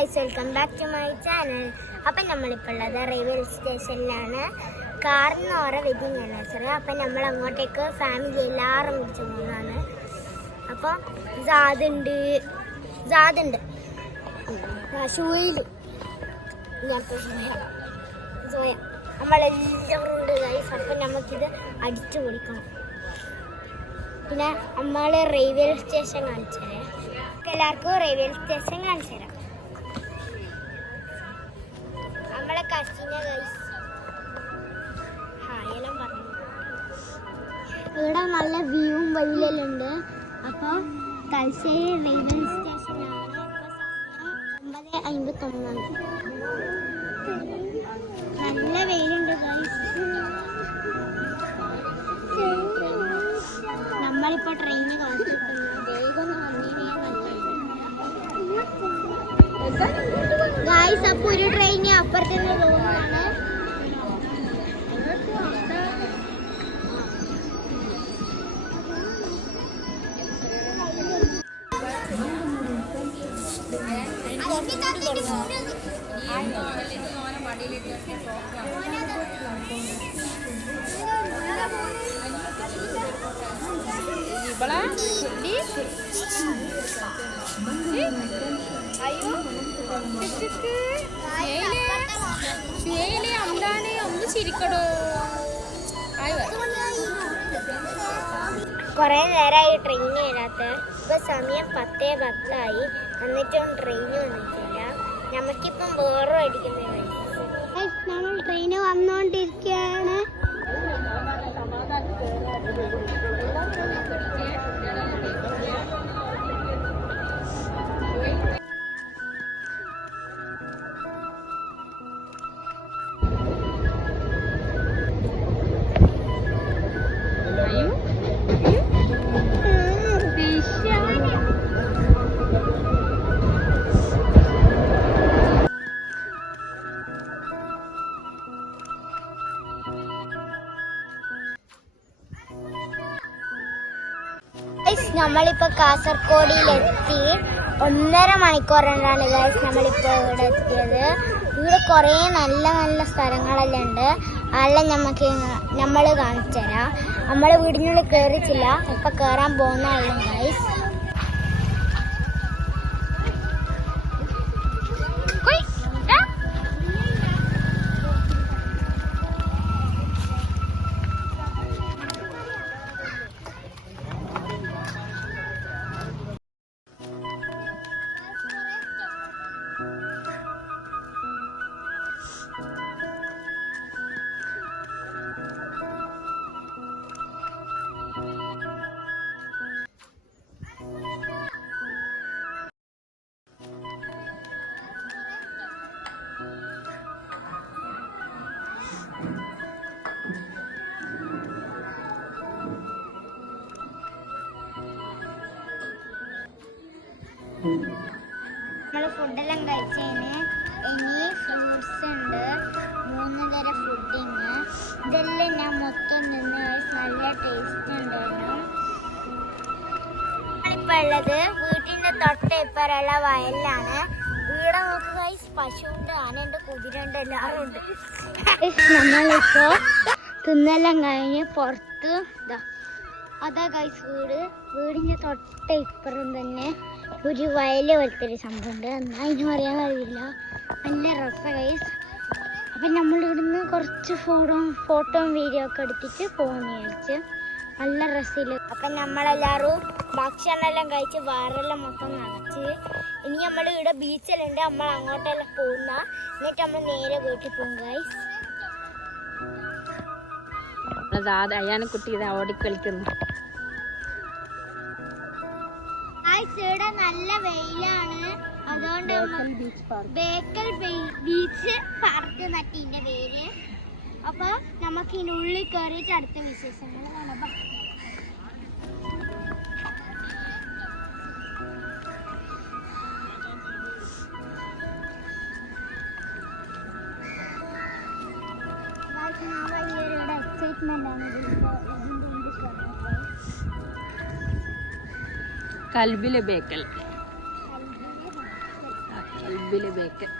Guys, welcome back to my channel. അപ്പം നമ്മളിപ്പോൾ ഉള്ളത് റെയിൽവേ സ്റ്റേഷനിലാണ്. കാറിന് ഓരോ വെഡിങ് ആനിവേഴ്സറി. അപ്പം നമ്മൾ അങ്ങോട്ടേക്ക് ഫാമിലി എല്ലാവരും കുടിച്ച് പോകുന്നതാണ്. അപ്പോൾ ജാതുണ്ട് ഷൂയിലും സോയ നമ്മളെല്ലാവരും ഉണ്ട് ഗൈസ്. അപ്പം നമുക്കിത് അടിച്ചു പൊളിക്കണം. പിന്നെ നമ്മൾ റെയിൽവേ സ്റ്റേഷൻ കാണിച്ചു തരാം. എല്ലാവർക്കും റെയിൽവേ സ്റ്റേഷൻ കാണിച്ചു തരാം. നമ്മളെ കസിന ഗൈസ് ഹായെല്ലാം പറഞ്ഞു. ഇവിടെ നല്ല വ്യൂവും വഴിയിലെല്ലാം ഉണ്ട്. അപ്പോൾ തലശ്ശേരി റെയിൽവേ സ്റ്റേഷനാണ്. ഇപ്പോൾ സമയം 9:51. നല്ല വെയിലുണ്ട് ഗൈസ്. നമ്മളിപ്പോൾ ട്രെയിന് കാത്തിരിക്കുന്നു. വേഗം ഗൈസ്, അപ്പൊ ഒരു ട്രെയിന് അപ്പുറത്തുനിന്ന് പോകുന്നതാണ്. കുറേ നേരമായി ട്രെയിൻ വരാത്ത. ഇപ്പൊ സമയം 10:10 എന്നിട്ടും ട്രെയിന് വന്നിട്ടില്ല. നമുക്കിപ്പം വേറെ അടിക്കുന്നത്. നമ്മൾ ട്രെയിന് വന്നോണ്ടിരിക്കുകയാണ്. നമ്മളിപ്പോ കാസർഗോഡിലെത്തി. 1.5 മണിക്കൂറിനാണ് ഗൈസ് നമ്മളിപ്പോ ഇവിടെ എത്തിയത്. ഇവിടെ കുറേ നല്ല നല്ല സ്ഥലങ്ങളെല്ലാം ഉണ്ട്. അതെല്ലാം നമ്മൾ കാണിച്ചു തരാം. നമ്മൾ വീടിനുള്ളിൽ കയറിച്ചില്ല, ഇപ്പൊ കയറാൻ പോകുന്നതാണ് ഗൈസ്. നമ്മൾ ഫുഡെല്ലാം കഴിച്ചതിന് ഇനി ഫ്രൂട്ട്സ് ഉണ്ട്. 3 തരം ഫുഡിങ്. ഇതെല്ലാം ഞാൻ മൊത്തം നിന്ന് നല്ല ടേസ്റ്റ് ഉണ്ടായിരുന്നു. നമ്മളിപ്പോൾ ഉള്ളത് വീട്ടിൻ്റെ തൊട്ടിപ്പുറമുള്ള വയലിലാണ്. ഇവിടെ നോക്കുക ഗൈസ്, പശുവുണ്ട്, ആനയുണ്ട്, കുതിരയുണ്ട്, എല്ലാവരും ഉണ്ട്. നമ്മളിപ്പോ തിന്നെല്ലാം കഴിഞ്ഞ് പുറത്ത് അതാ ഗൈസ് വീടിൻ്റെ തൊട്ടിപ്പുറം തന്നെ ഒരു വയല് പോലത്തെ ഒരു സംഭവമുണ്ട്. എന്നാൽ അതിന് പറയാൻ കഴിയില്ല. നല്ല രസം ഗൈസ്. അപ്പം നമ്മളിവിടുന്ന് കുറച്ച് ഫോട്ടോയും വീഡിയോ ഒക്കെ എടുത്തിട്ട് പോകാമെന്ന് വിചാരിച്ച്. നല്ല രസമില്ല. അപ്പം നമ്മളെല്ലാവരും ഭക്ഷണമെല്ലാം കഴിച്ച് വയറെല്ലാം മൊത്തം നിറച്ച്. ഇനി നമ്മൾ ഇവിടെ ബീച്ചെല്ലാം ഉണ്ട്, നമ്മൾ അങ്ങോട്ടെല്ലാം പോകുന്ന. എന്നിട്ട് നമ്മൾ നേരെ വീട്ടിൽ പോകും ഗൈസ്. അയ്യാനക്കുട്ടി ഇത് ഓടിക്കളിക്കുന്നു. ഇവിടെ നല്ല വെയിലാണ്. അതുകൊണ്ട് ബേക്കൽ ബീച്ച് പാർക്ക് നട്ടിന്റെ പേര്. അപ്പൊ നമുക്ക് ഇതിനുള്ളിൽ കയറിയിട്ട് അടുത്ത വിശേഷങ്ങൾ കാണാം. എക്സൈറ്റ്മെന്റ് ആണ് കൽബിലെ ബേക്കൽ. ക്ലബിലെ ബേക്കൻ.